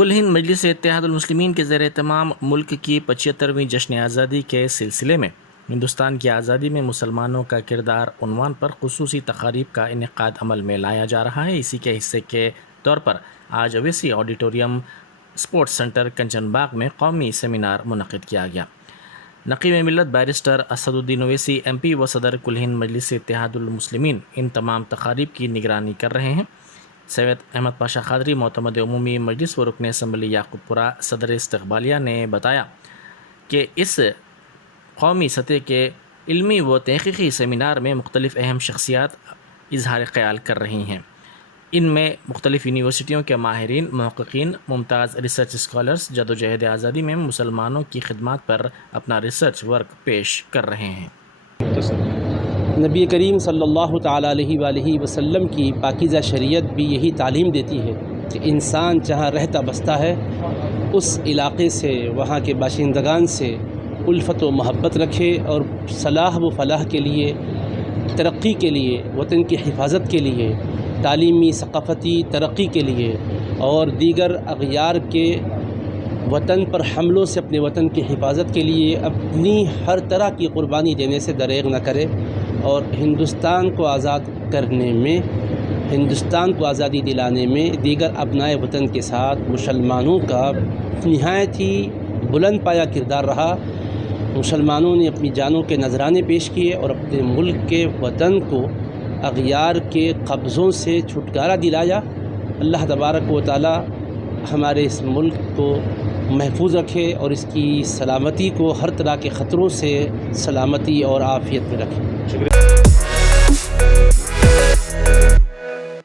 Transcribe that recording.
کل ہند مجلس اتحاد المسلمین کے زیر اہتمام ملک کی 75ویں جشن آزادی کے سلسلے میں ہندوستان کی آزادی میں مسلمانوں کا کردار عنوان پر خصوصی تقاریب کا انعقاد عمل میں لایا جا رہا ہے۔ اسی کے حصے کے طور پر آج اویسی آڈیٹوریم اسپورٹس سینٹر کنچن باغ میں قومی سیمینار منعقد کیا گیا۔ نقیب ملت بیرسٹر اسد الدین اویسی ایم پی و صدر کل ہند مجلس اتحاد المسلمین ان تمام تقاریب کی نگرانی کر رہے ہیں۔ سید احمد پاشا قادری معتمد عمومی مجلس و رکن اسمبلی یعقوب پورہ صدر استقبالیہ نے بتایا کہ اس قومی سطح کے علمی و تحقیقی سیمینار میں مختلف اہم شخصیات اظہار خیال کر رہی ہیں۔ ان میں مختلف یونیورسٹیوں کے ماہرین، محققین، ممتاز ریسرچ اسکالرز جدوجہد آزادی میں مسلمانوں کی خدمات پر اپنا ریسرچ ورک پیش کر رہے ہیں۔ نبی کریم صلی اللہ تعالیٰ علیہ وآلہ وسلم کی پاکیزہ شریعت بھی یہی تعلیم دیتی ہے کہ انسان جہاں رہتا بستا ہے اس علاقے سے، وہاں کے باشندگان سے الفت و محبت رکھے اور صلاح و فلاح کے لیے، ترقی کے لیے، وطن کی حفاظت کے لیے، تعلیمی ثقافتی ترقی کے لیے اور دیگر اغیار کے وطن پر حملوں سے اپنے وطن کی حفاظت کے لیے اپنی ہر طرح کی قربانی دینے سے دریغ نہ کرے اور ہندوستان کو آزاد کرنے میں، ہندوستان کو آزادی دلانے میں دیگر ابنائے وطن کے ساتھ مسلمانوں کا نہایت ہی بلند پایہ کردار رہا۔ مسلمانوں نے اپنی جانوں کے نذرانے پیش کیے اور اپنے ملک کے وطن کو اغیار کے قبضوں سے چھٹکارا دلایا۔ اللہ تبارک و تعالی ہمارے اس ملک کو محفوظ رکھے اور اس کی سلامتی کو ہر طرح کے خطروں سے سلامتی اور عافیت میں رکھے۔